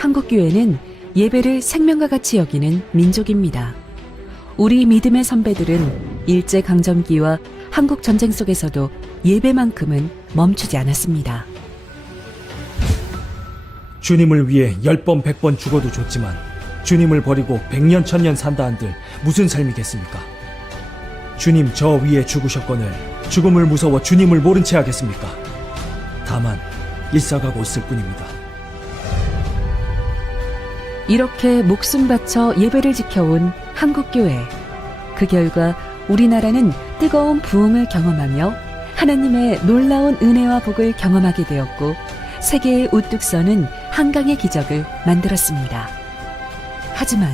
한국교회는 예배를 생명과 같이 여기는 민족입니다. 우리 믿음의 선배들은 일제강점기와 한국전쟁 속에서도 예배만큼은 멈추지 않았습니다. 주님을 위해 10번 100번 죽어도 좋지만 주님을 버리고 100년 1000년 산다 한들 무슨 삶이겠습니까? 주님 저 위에 죽으셨거늘 죽음을 무서워 주님을 모른 채 하겠습니까? 다만 일사가고 있을 뿐입니다. 이렇게 목숨 바쳐 예배를 지켜온 한국교회. 그 결과 우리나라는 뜨거운 부흥을 경험하며 하나님의 놀라운 은혜와 복을 경험하게 되었고 세계에 우뚝 서는 한강의 기적을 만들었습니다. 하지만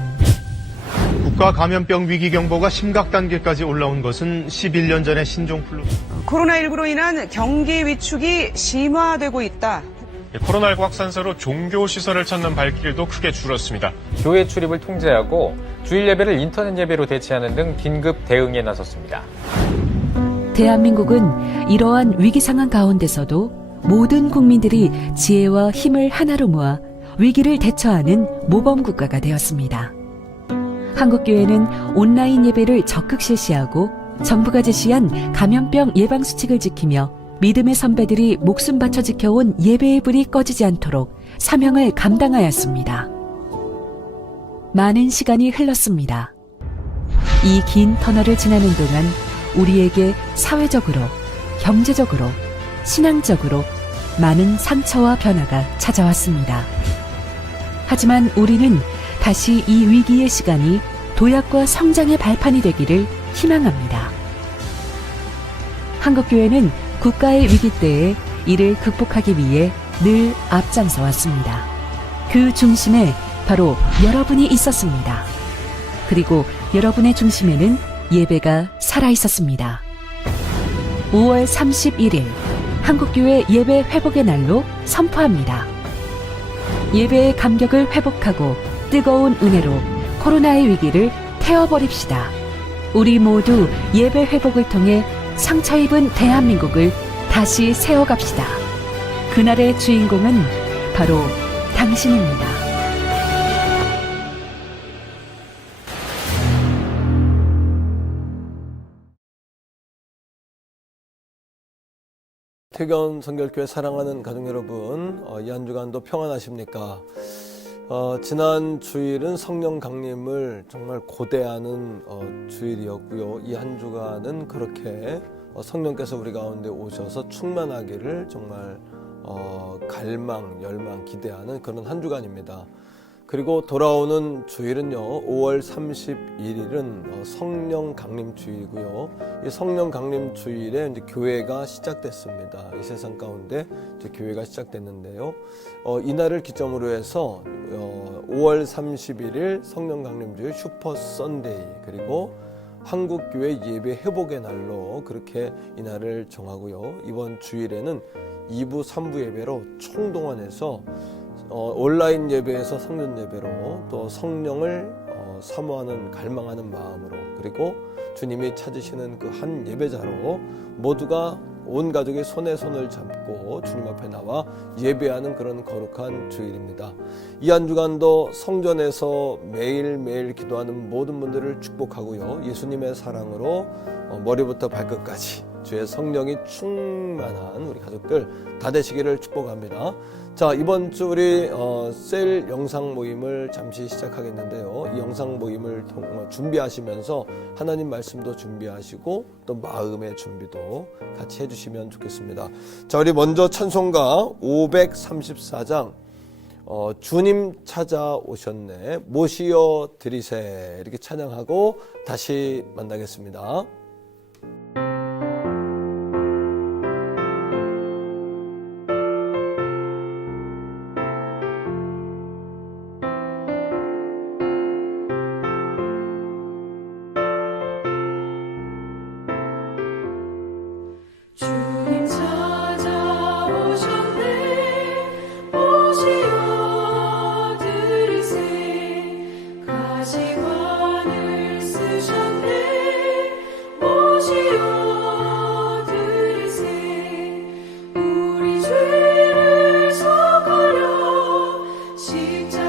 국가 감염병 위기 경보가 심각 단계까지 올라온 것은 11년 전의 신종플루. 코로나19로 인한 경기 위축이 심화되고 있다. 코로나19 확산세로 종교시설을 찾는 발길도 크게 줄었습니다. 교회 출입을 통제하고 주일 예배를 인터넷 예배로 대체하는 등 긴급 대응에 나섰습니다. 대한민국은 이러한 위기 상황 가운데서도 모든 국민들이 지혜와 힘을 하나로 모아 위기를 대처하는 모범 국가가 되었습니다. 한국교회는 온라인 예배를 적극 실시하고 정부가 제시한 감염병 예방 수칙을 지키며 믿음의 선배들이 목숨 바쳐 지켜온 예배의 불이 꺼지지 않도록 사명을 감당하였습니다. 많은 시간이 흘렀습니다. 이 긴 터널을 지나는 동안 우리에게 사회적으로, 경제적으로, 신앙적으로 많은 상처와 변화가 찾아왔습니다. 하지만 우리는 다시 이 위기의 시간이 도약과 성장의 발판이 되기를 희망합니다. 한국교회는 국가의 위기 때에 이를 극복하기 위해 늘 앞장서 왔습니다. 그 중심에 바로 여러분이 있었습니다. 그리고 여러분의 중심에는 예배가 살아있었습니다. 5월 31일 한국교회 예배 회복의 날로 선포합니다. 예배의 감격을 회복하고 뜨거운 은혜로 코로나의 위기를 태워버립시다. 우리 모두 예배 회복을 통해 상처 입은 대한민국을 다시 세워갑시다. 그날의 주인공은 바로 당신입니다. 태견 성결교회 사랑하는 가족 여러분, 이 한 주간도 평안하십니까? 지난 주일은 성령 강림을 정말 고대하는 주일이었고요. 이 한 주간은 그렇게 성령께서 우리 가운데 오셔서 충만하기를 정말 갈망, 열망, 기대하는 그런 한 주간입니다. 그리고 돌아오는 주일은요, 5월 31일은 성령 강림 주일이고요. 이 성령 강림 주일에 이제 교회가 시작됐습니다. 이 세상 가운데 이제 교회가 시작됐는데요. 이날을 기점으로 해서 5월 31일 성령 강림 주일 슈퍼 선데이, 그리고 한국교회 예배 회복의 날로 그렇게 이날을 정하고요. 이번 주일에는 2부, 3부 예배로 총동원해서 온라인 예배에서 성전 예배로 또 성령을 사모하는 갈망하는 마음으로, 그리고 주님이 찾으시는 그 한 예배자로 모두가 온 가족의 손에 손을 잡고 주님 앞에 나와 예배하는 그런 거룩한 주일입니다. 이 한 주간도 성전에서 매일매일 기도하는 모든 분들을 축복하고요. 예수님의 사랑으로 머리부터 발끝까지 주의 성령이 충만한 우리 가족들 다 되시기를 축복합니다. 자, 이번 주 우리 셀 영상 모임을 잠시 시작하겠는데요. 이 영상 모임을 준비하시면서 하나님 말씀도 준비하시고 또 마음의 준비도 같이 해주시면 좋겠습니다. 자, 우리 먼저 찬송가 534장 주님 찾아오셨네 모시어 드리세, 이렇게 찬양하고 다시 만나겠습니다. 주님 찾아오셨네 모시어 드리세 가시관을 쓰셨네 모시어 드리세 우리 죄를 속하려 십자가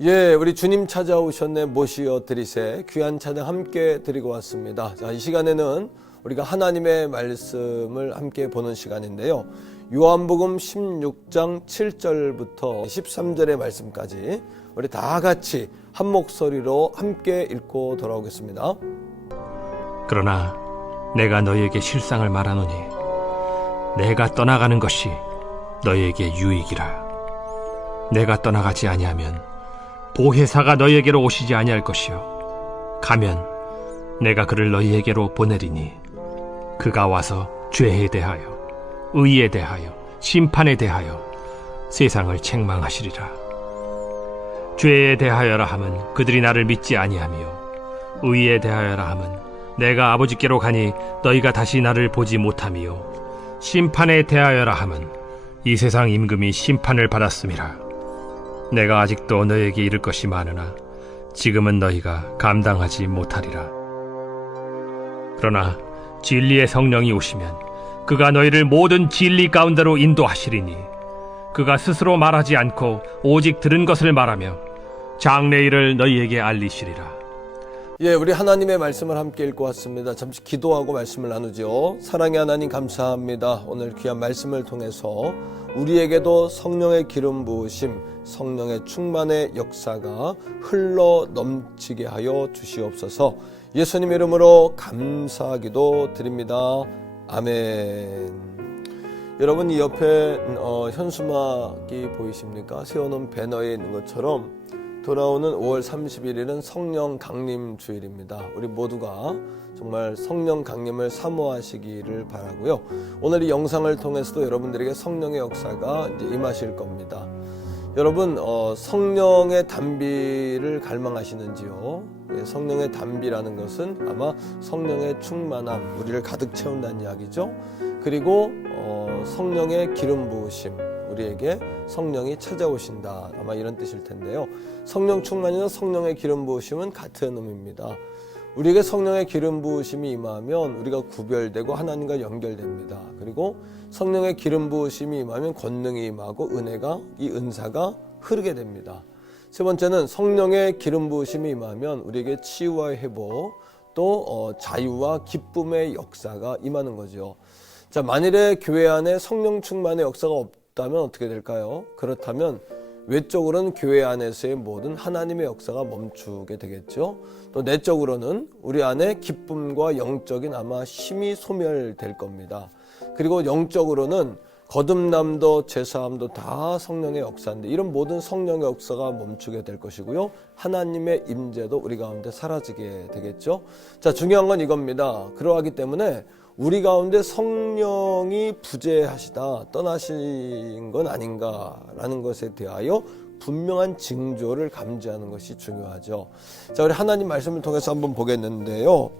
예, 우리 주님 찾아오셨네 모시어 드리세 귀한 찬양 함께 드리고 왔습니다. 자, 이 시간에는 우리가 하나님의 말씀을 함께 보는 시간인데요. 요한복음 16장 7절부터 13절의 말씀까지 우리 다 같이 한 목소리로 함께 읽고 돌아오겠습니다. 그러나 내가 너희에게 실상을 말하노니 내가 떠나가는 것이 너희에게 유익이라. 내가 떠나가지 아니하면 보혜사가 너희에게로 오시지 아니할 것이요 가면 내가 그를 너희에게로 보내리니 그가 와서 죄에 대하여 의에 대하여 심판에 대하여 세상을 책망하시리라. 죄에 대하여라 함은 그들이 나를 믿지 아니하며 의에 대하여라 함은 내가 아버지께로 가니 너희가 다시 나를 보지 못하며 심판에 대하여라 함은 이 세상 임금이 심판을 받았음이라. 내가 아직도 너희에게 이를 것이 많으나 지금은 너희가 감당하지 못하리라. 그러나 진리의 성령이 오시면 그가 너희를 모든 진리 가운데로 인도하시리니 그가 스스로 말하지 않고 오직 들은 것을 말하며 장래일을 너희에게 알리시리라. 예, 우리 하나님의 말씀을 함께 읽고 왔습니다. 잠시 기도하고 말씀을 나누죠. 사랑의 하나님 감사합니다. 오늘 귀한 말씀을 통해서 우리에게도 성령의 기름 부으심, 성령의 충만의 역사가 흘러 넘치게 하여 주시옵소서. 예수님 이름으로 감사하기도 드립니다. 아멘. 여러분, 이 옆에 현수막이 보이십니까? 세워놓은 배너에 있는 것처럼 돌아오는 5월 31일은 성령 강림 주일입니다. 우리 모두가 정말 성령 강림을 사모하시기를 바라고요. 오늘 이 영상을 통해서도 여러분들에게 성령의 역사가 이제 임하실 겁니다. 여러분, 성령의 단비를 갈망하시는지요? 예, 성령의 단비라는 것은 아마 성령의 충만함, 우리를 가득 채운다는 이야기죠. 그리고 성령의 기름 부으심, 우리에게 성령이 찾아오신다, 아마 이런 뜻일 텐데요. 성령 충만이나 성령의 기름 부으심은 같은 의미입니다. 우리에게 성령의 기름 부으심이 임하면 우리가 구별되고 하나님과 연결됩니다. 그리고 성령의 기름 부으심이 임하면 권능이 임하고 이 은사가 흐르게 됩니다. 세 번째는 성령의 기름 부으심이 임하면 우리에게 치유와 회복, 또 자유와 기쁨의 역사가 임하는 거죠. 자, 만일에 교회 안에 성령 충만의 역사가 없다면 어떻게 될까요? 그렇다면 외적으로는 교회 안에서의 모든 하나님의 역사가 멈추게 되겠죠. 또 내적으로는 우리 안에 기쁨과 영적인 아마 힘이 소멸될 겁니다. 그리고 영적으로는 거듭남도 제사함도 다 성령의 역사인데 이런 모든 성령의 역사가 멈추게 될 것이고요. 하나님의 임재도 우리 가운데 사라지게 되겠죠. 자, 중요한 건 이겁니다. 그러하기 때문에 우리 가운데 성령이 부재하시다, 떠나신 건 아닌가라는 것에 대하여 분명한 징조를 감지하는 것이 중요하죠. 자, 우리 하나님 말씀을 통해서 한번 보겠는데요.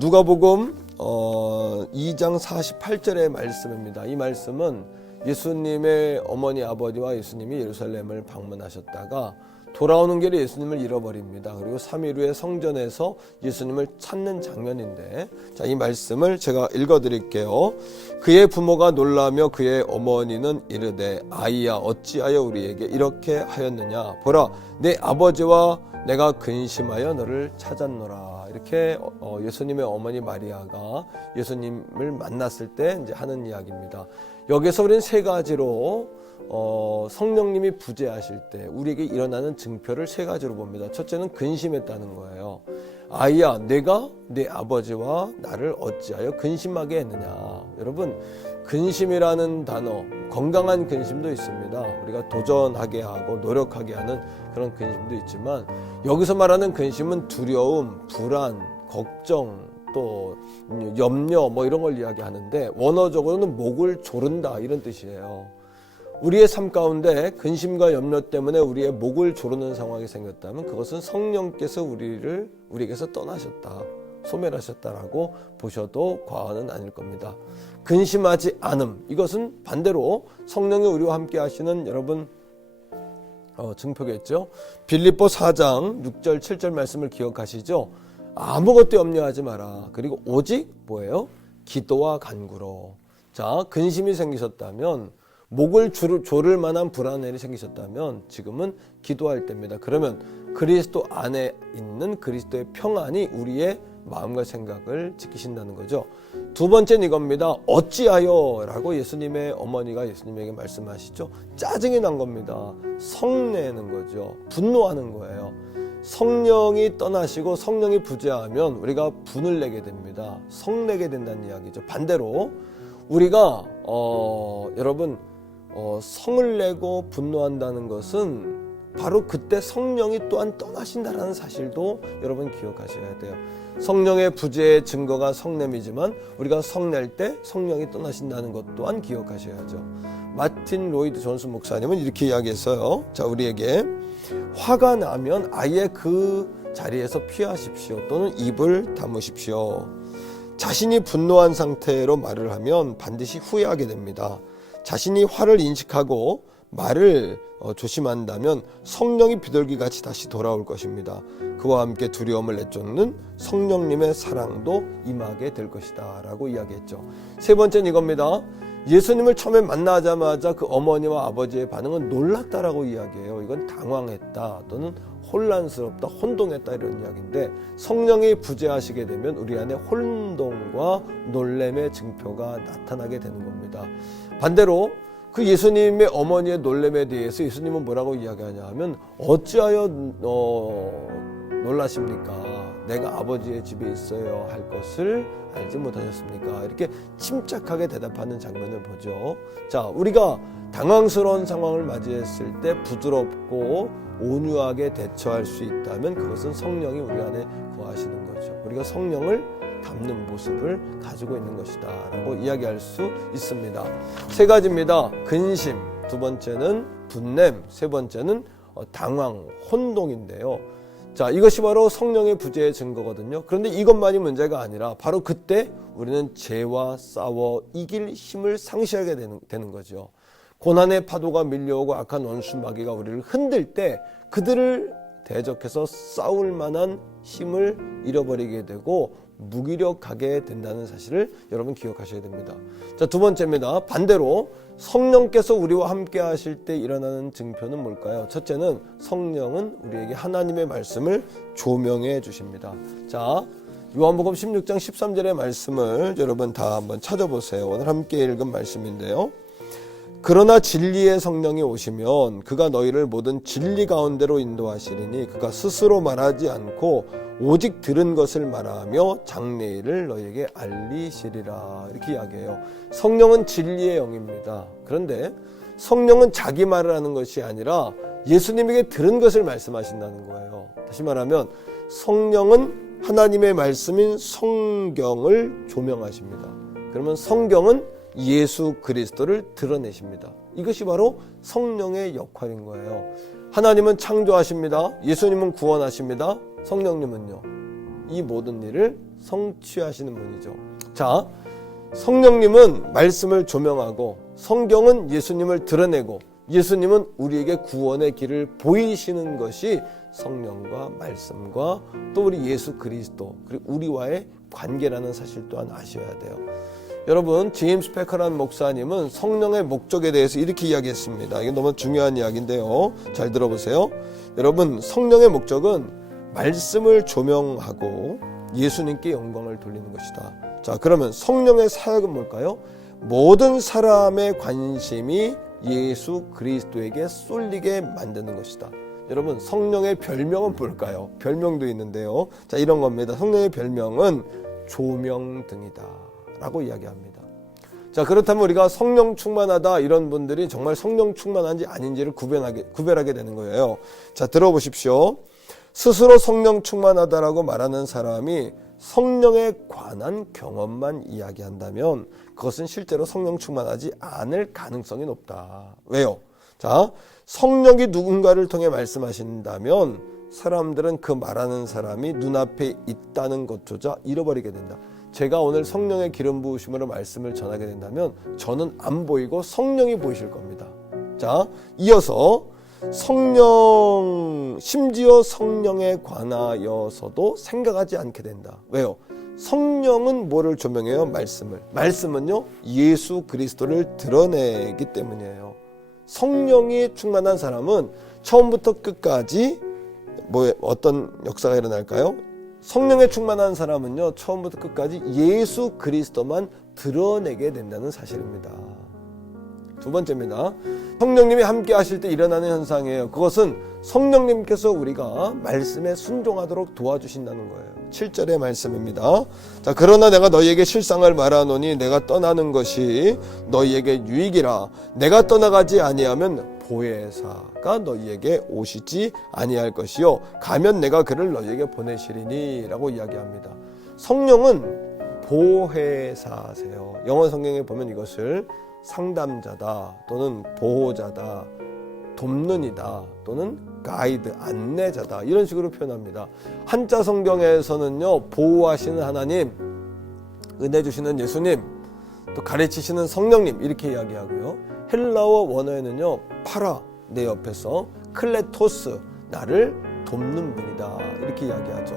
누가복음 2장 48절의 말씀입니다. 이 말씀은 예수님의 어머니 아버지와 예수님이 예루살렘을 방문하셨다가 돌아오는 길에 예수님을 잃어버립니다. 그리고 3일 후에 성전에서 예수님을 찾는 장면인데, 자, 이 말씀을 제가 읽어드릴게요. 그의 부모가 놀라며 그의 어머니는 이르되 아이야 어찌하여 우리에게 이렇게 하였느냐. 보라 내 아버지와 내가 근심하여 너를 찾았노라. 이렇게 예수님의 어머니 마리아가 예수님을 만났을 때 이제 하는 이야기입니다. 여기서 우리는 세 가지로 성령님이 부재하실 때 우리에게 일어나는 증표를 세 가지로 봅니다. 첫째는 근심했다는 거예요. 아이야, 내가 내 아버지와 나를 어찌하여 근심하게 했느냐. 여러분, 근심이라는 단어, 건강한 근심도 있습니다. 우리가 도전하게 하고 노력하게 하는 그런 근심도 있지만, 여기서 말하는 근심은 두려움, 불안, 걱정, 또 염려 뭐 이런 걸 이야기하는데, 원어적으로는 목을 조른다 이런 뜻이에요. 우리의 삶 가운데 근심과 염려 때문에 우리의 목을 조르는 상황이 생겼다면 그것은 성령께서 우리에게서 떠나셨다, 소멸하셨다라고 보셔도 과언은 아닐 겁니다. 근심하지 않음, 이것은 반대로 성령이 우리와 함께 하시는 여러분 증표겠죠. 빌립보 4장 6절 7절 말씀을 기억하시죠. 아무것도 염려하지 마라. 그리고 오직 뭐예요? 기도와 간구로. 자, 근심이 생기셨다면 목을 조를 만한 불안한 일이 생기셨다면 지금은 기도할 때입니다. 그러면 그리스도 안에 있는 그리스도의 평안이 우리의 마음과 생각을 지키신다는 거죠. 두 번째는 이겁니다. 어찌하여 라고 예수님의 어머니가 예수님에게 말씀하시죠. 짜증이 난 겁니다. 성내는 거죠. 분노하는 거예요. 성령이 떠나시고 성령이 부재하면 우리가 분을 내게 됩니다. 성내게 된다는 이야기죠. 반대로 우리가 여러분 성을 내고 분노한다는 것은 바로 그때 성령이 또한 떠나신다라는 사실도 여러분 기억하셔야 돼요. 성령의 부재의 증거가 성냄이지만 우리가 성낼 때 성령이 떠나신다는 것 또한 기억하셔야죠. 마틴 로이드 존스 목사님은 이렇게 이야기했어요. 자, 우리에게 화가 나면 아예 그 자리에서 피하십시오. 또는 입을 다무십시오. 자신이 분노한 상태로 말을 하면 반드시 후회하게 됩니다. 자신이 화를 인식하고 말을 조심한다면 성령이 비둘기같이 다시 돌아올 것입니다. 그와 함께 두려움을 내쫓는 성령님의 사랑도 임하게 될 것이다 라고 이야기했죠. 세 번째는 이겁니다. 예수님을 처음에 만나자마자 그 어머니와 아버지의 반응은 놀랐다라고 이야기해요. 이건 당황했다 또는 혼란스럽다, 혼동했다 이런 이야기인데 성령이 부재하시게 되면 우리 안에 혼동과 놀램의 증표가 나타나게 되는 겁니다. 반대로 그 예수님의 어머니의 놀램에 대해서 예수님은 뭐라고 이야기하냐 하면 어찌하여 놀라십니까? 내가 아버지의 집에 있어야 할 것을 알지 못하셨습니까? 이렇게 침착하게 대답하는 장면을 보죠. 자, 우리가 당황스러운 상황을 맞이했을 때 부드럽고 온유하게 대처할 수 있다면 그것은 성령이 우리 안에 거하시는 거죠. 우리가 성령을 담는 모습을 가지고 있는 것이다 라고 이야기할 수 있습니다. 세 가지입니다. 근심, 두 번째는 분냄, 세 번째는 당황, 혼동인데요. 자, 이것이 바로 성령의 부재의 증거거든요. 그런데 이것만이 문제가 아니라 바로 그때 우리는 죄와 싸워 이길 힘을 상실하게 되는 거죠. 고난의 파도가 밀려오고 악한 원수 마귀가 우리를 흔들 때 그들을 대적해서 싸울 만한 힘을 잃어버리게 되고 무기력하게 된다는 사실을 여러분 기억하셔야 됩니다. 자, 두 번째입니다. 반대로 성령께서 우리와 함께 하실 때 일어나는 증표는 뭘까요? 첫째는 성령은 우리에게 하나님의 말씀을 조명해 주십니다. 자, 요한복음 16장 13절의 말씀을 여러분 다 한번 찾아보세요. 오늘 함께 읽은 말씀인데요. 그러나 진리의 성령이 오시면 그가 너희를 모든 진리 가운데로 인도하시리니 그가 스스로 말하지 않고 오직 들은 것을 말하며 장래일을 너희에게 알리시리라 이렇게 이야기해요. 성령은 진리의 영입니다. 그런데 성령은 자기 말을 하는 것이 아니라 예수님에게 들은 것을 말씀하신다는 거예요. 다시 말하면 성령은 하나님의 말씀인 성경을 조명하십니다. 그러면 성경은 예수 그리스도를 드러내십니다. 이것이 바로 성령의 역할인 거예요. 하나님은 창조하십니다. 예수님은 구원하십니다. 성령님은요, 이 모든 일을 성취하시는 분이죠. 자, 성령님은 말씀을 조명하고 성경은 예수님을 드러내고 예수님은 우리에게 구원의 길을 보이시는 것이 성령과 말씀과 또 우리 예수 그리스도 그리고 우리와의 관계라는 사실 또한 아셔야 돼요. 여러분, 제임스 패커라는 목사님은 성령의 목적에 대해서 이렇게 이야기했습니다. 이게 너무 중요한 이야기인데요. 잘 들어보세요. 여러분, 성령의 목적은 말씀을 조명하고 예수님께 영광을 돌리는 것이다. 자, 그러면 성령의 사역은 뭘까요? 모든 사람의 관심이 예수 그리스도에게 쏠리게 만드는 것이다. 여러분, 성령의 별명은 뭘까요? 별명도 있는데요. 자, 이런 겁니다. 성령의 별명은 조명등이다 라고 이야기합니다. 자, 그렇다면 우리가 성령 충만하다 이런 분들이 정말 성령 충만한지 아닌지를 구별하게 되는 거예요. 자, 들어보십시오. 스스로 성령 충만하다라고 말하는 사람이 성령에 관한 경험만 이야기한다면 그것은 실제로 성령 충만하지 않을 가능성이 높다. 왜요? 자, 성령이 누군가를 통해 말씀하신다면 사람들은 그 말하는 사람이 눈앞에 있다는 것조차 잃어버리게 된다. 제가 오늘 성령의 기름 부으심으로 말씀을 전하게 된다면 저는 안 보이고 성령이 보이실 겁니다. 자, 이어서 심지어 성령에 관하여서도 생각하지 않게 된다. 왜요? 성령은 뭐를 조명해요? 말씀을. 말씀은요, 예수 그리스도를 드러내기 때문이에요. 성령이 충만한 사람은 처음부터 끝까지 어떤 역사가 일어날까요? 성령에 충만한 사람은요, 처음부터 끝까지 예수 그리스도만 드러내게 된다는 사실입니다. 두 번째입니다. 성령님이 함께 하실 때 일어나는 현상이에요. 그것은 성령님께서 우리가 말씀에 순종하도록 도와주신다는 거예요. 7절의 말씀입니다. 자, 그러나 내가 너희에게 실상을 말하노니 내가 떠나는 것이 너희에게 유익이라. 내가 떠나가지 아니하면 보혜사가 너희에게 오시지 아니할 것이요 가면 내가 그를 너희에게 보내시리니 라고 이야기합니다. 성령은 보혜사세요. 영어 성경에 보면 이것을 상담자다 또는 보호자다, 돕는 이다 또는 가이드, 안내자다 이런 식으로 표현합니다. 한자 성경에서는요, 보호하시는 하나님, 은혜 주시는 예수님, 또 가르치시는 성령님 이렇게 이야기하고요. 헬라어 원어에는요, 파라, 내 옆에서, 클레토스, 나를 돕는 분이다 이렇게 이야기하죠.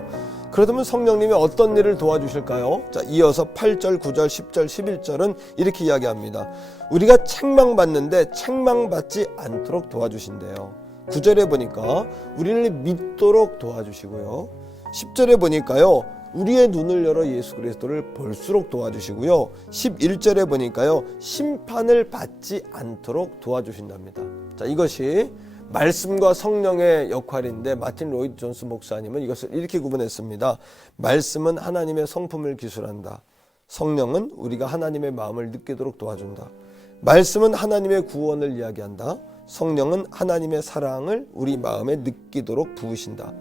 그렇다면 성령님이 어떤 일을 도와주실까요? 자, 이어서 8절, 9절, 10절, 11절은 이렇게 이야기합니다. 우리가 책망받는데 책망받지 않도록 도와주신대요. 9절에 보니까 우리를 믿도록 도와주시고요. 10절에 보니까요, 우리의 눈을 열어 예수 그리스도를 볼수록 도와주시고요. 11절에 보니까요, 심판을 받지 않도록 도와주신답니다. 자, 이것이 말씀과 성령의 역할인데 마틴 로이드 존스 목사님은 이것을 이렇게 구분했습니다. 말씀은 하나님의 성품을 기술한다. 성령은 우리가 하나님의 마음을 느끼도록 도와준다. 말씀은 하나님의 구원을 이야기한다. 성령은 하나님의 사랑을 우리 마음에 느끼도록 부으신다.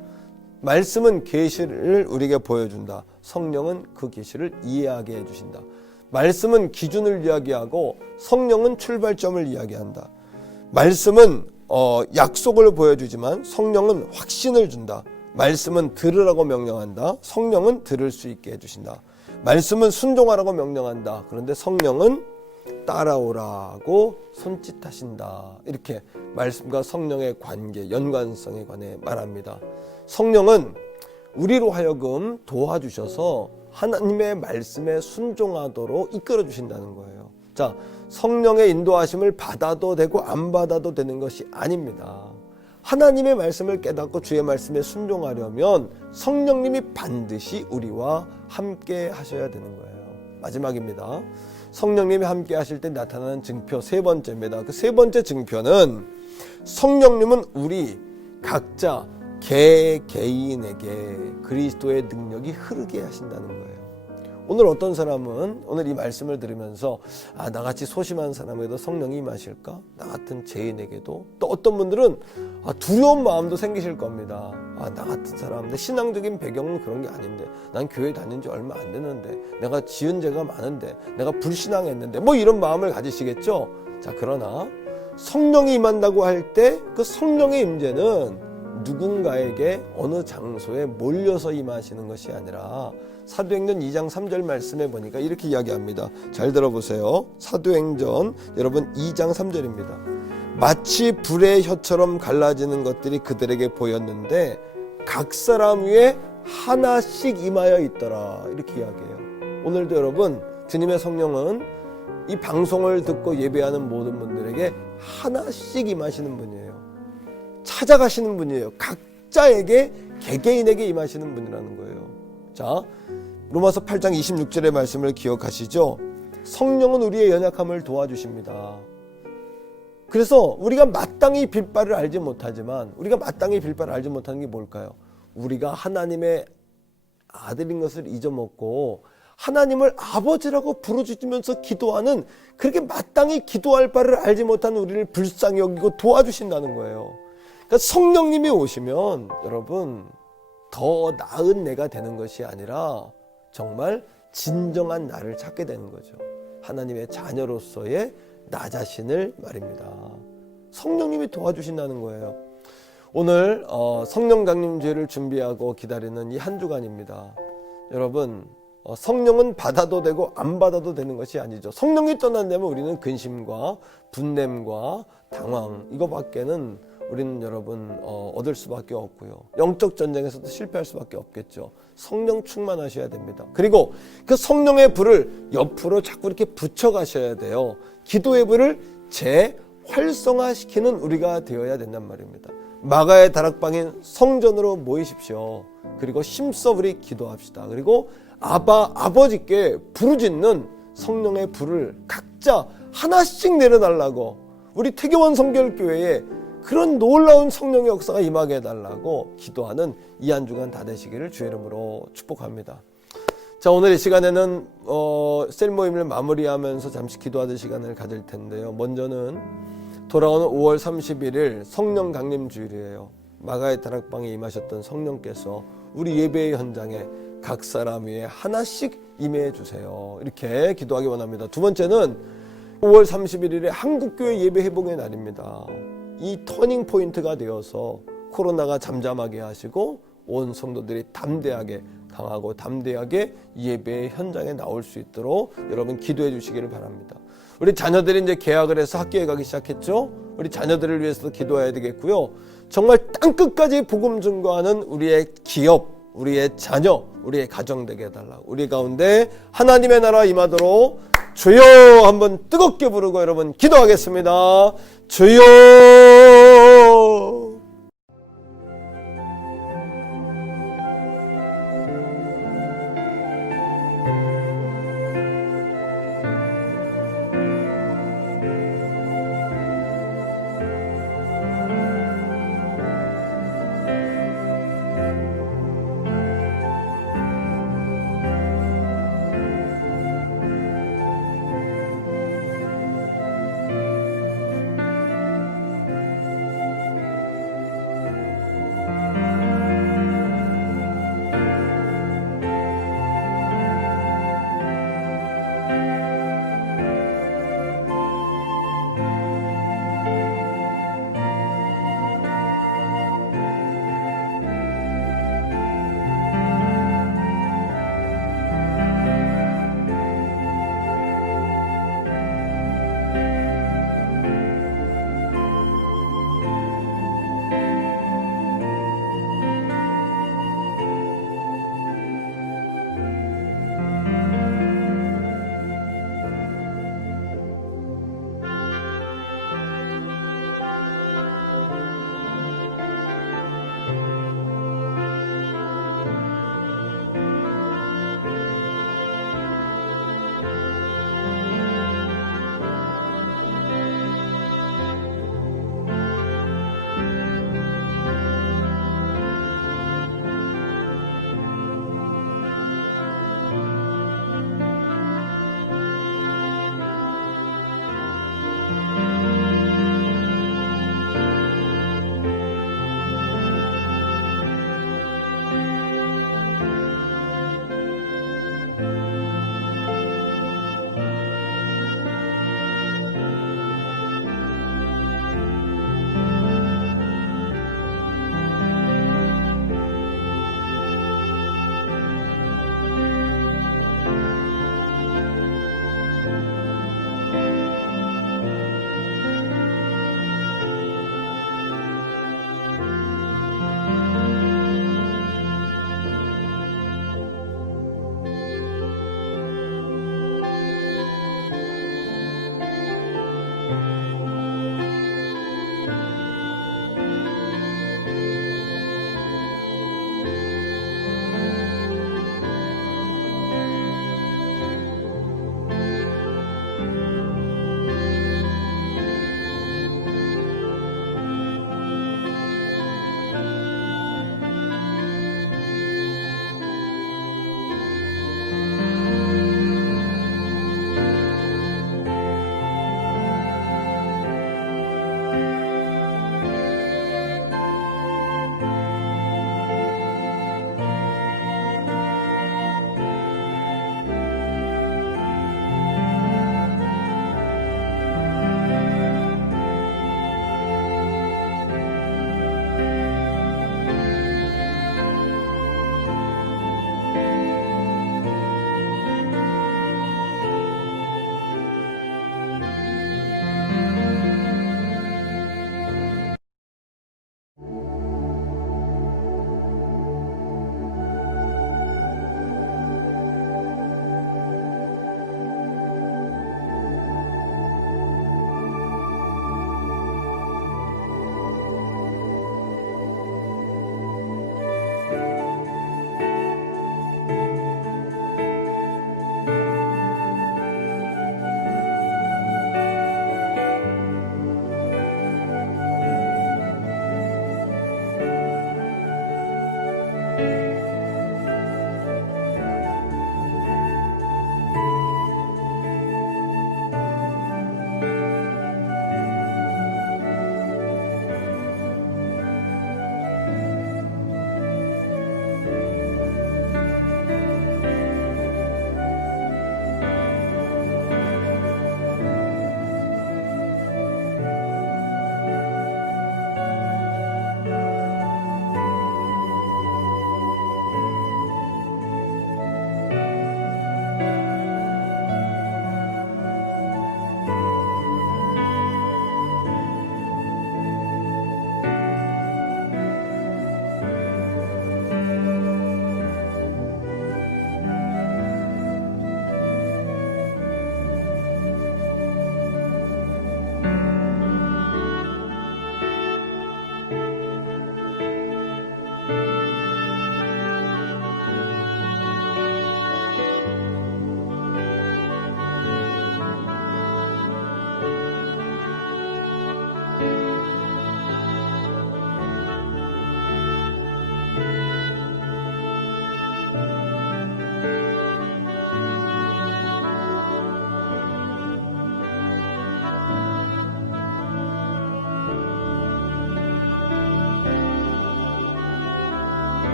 말씀은 계시를 우리에게 보여준다. 성령은 그 계시를 이해하게 해주신다. 말씀은 기준을 이야기하고 성령은 출발점을 이야기한다. 말씀은 약속을 보여주지만 성령은 확신을 준다. 말씀은 들으라고 명령한다. 성령은 들을 수 있게 해주신다. 말씀은 순종하라고 명령한다. 그런데 성령은 따라오라고 손짓하신다. 이렇게 말씀과 성령의 관계, 연관성에 관해 말합니다. 성령은 우리로 하여금 도와주셔서 하나님의 말씀에 순종하도록 이끌어 주신다는 거예요. 자, 성령의 인도하심을 받아도 되고 안 받아도 되는 것이 아닙니다. 하나님의 말씀을 깨닫고 주의 말씀에 순종하려면 성령님이 반드시 우리와 함께 하셔야 되는 거예요. 마지막입니다. 성령님이 함께 하실 때 나타나는 증표 세 번째입니다. 그 세 번째 증표는 성령님은 우리 각자 개인에게 그리스도의 능력이 흐르게 하신다는 거예요. 오늘 어떤 사람은 오늘 이 말씀을 들으면서 나같이 소심한 사람에게도 성령이 임하실까? 나 같은 죄인에게도. 또 어떤 분들은 두려운 마음도 생기실 겁니다. 나 같은 사람, 내 신앙적인 배경은 그런 게 아닌데, 난 교회 다닌 지 얼마 안 됐는데, 내가 지은 죄가 많은데, 내가 불신앙했는데, 뭐 이런 마음을 가지시겠죠? 자, 그러나 성령이 임한다고 할 때 그 성령의 임재는 누군가에게 어느 장소에 몰려서 임하시는 것이 아니라 사도행전 2장 3절 말씀에 보니까 이렇게 이야기합니다. 잘 들어보세요. 사도행전 여러분 2장 3절입니다. 마치 불의 혀처럼 갈라지는 것들이 그들에게 보였는데 각 사람 위에 하나씩 임하여 있더라. 이렇게 이야기해요. 오늘도 여러분 주님의 성령은 이 방송을 듣고 예배하는 모든 분들에게 하나씩 임하시는 분이에요. 찾아가시는 분이에요. 각자에게 개개인에게 임하시는 분이라는 거예요. 자, 로마서 8장 26절의 말씀을 기억하시죠? 성령은 우리의 연약함을 도와주십니다. 그래서 우리가 마땅히 빌 바를 알지 못하지만 우리가 마땅히 빌 바를 알지 못하는 게 뭘까요? 우리가 하나님의 아들인 것을 잊어먹고 하나님을 아버지라고 부르짖으면서 기도하는 그렇게 마땅히 기도할 바를 알지 못한 우리를 불쌍히 여기고 도와주신다는 거예요. 그러니까 성령님이 오시면 여러분 더 나은 내가 되는 것이 아니라 정말 진정한 나를 찾게 되는 거죠. 하나님의 자녀로서의 나 자신을 말입니다. 성령님이 도와주신다는 거예요. 오늘 성령 강림주일을 준비하고 기다리는 이 한 주간입니다. 여러분 성령은 받아도 되고 안 받아도 되는 것이 아니죠. 성령이 떠난다면 우리는 근심과 분냄과 당황 이거밖에는 우리는 여러분 얻을 수밖에 없고요. 영적 전쟁에서도 실패할 수밖에 없겠죠. 성령 충만하셔야 됩니다. 그리고 그 성령의 불을 옆으로 자꾸 이렇게 붙여가셔야 돼요. 기도의 불을 재활성화시키는 우리가 되어야 된단 말입니다. 마가의 다락방인 성전으로 모이십시오. 그리고 힘써 우리 기도합시다. 그리고 아버지께 부르짖는 성령의 불을 각자 하나씩 내려달라고, 우리 태교원 성결교회에 그런 놀라운 성령의 역사가 임하게 해달라고 기도하는 이 한 주간 다 되시기를 주의 이름으로 축복합니다. 자, 오늘 이 시간에는 셀 모임을 마무리하면서 잠시 기도하는 시간을 가질 텐데요. 먼저는 돌아오는 5월 31일 성령 강림 주일이에요. 마가의 다락방에 임하셨던 성령께서 우리 예배의 현장에 각 사람 위에 하나씩 임해 주세요. 이렇게 기도하기 원합니다. 두 번째는 5월 31일에 한국교회 예배 회복의 날입니다. 이 터닝 포인트가 되어서 코로나가 잠잠하게 하시고 온 성도들이 담대하게, 강하고 담대하게 예배 현장에 나올 수 있도록 여러분 기도해 주시기를 바랍니다. 우리 자녀들이 이제 개학을 해서 학교에 가기 시작했죠. 우리 자녀들을 위해서도 기도해야 되겠고요. 정말 땅끝까지 복음 증거하는 우리의 기업, 우리의 자녀, 우리의 가정 되게 해달라고, 우리 가운데 하나님의 나라 임하도록 주여 한번 뜨겁게 부르고 여러분 기도하겠습니다. 주여.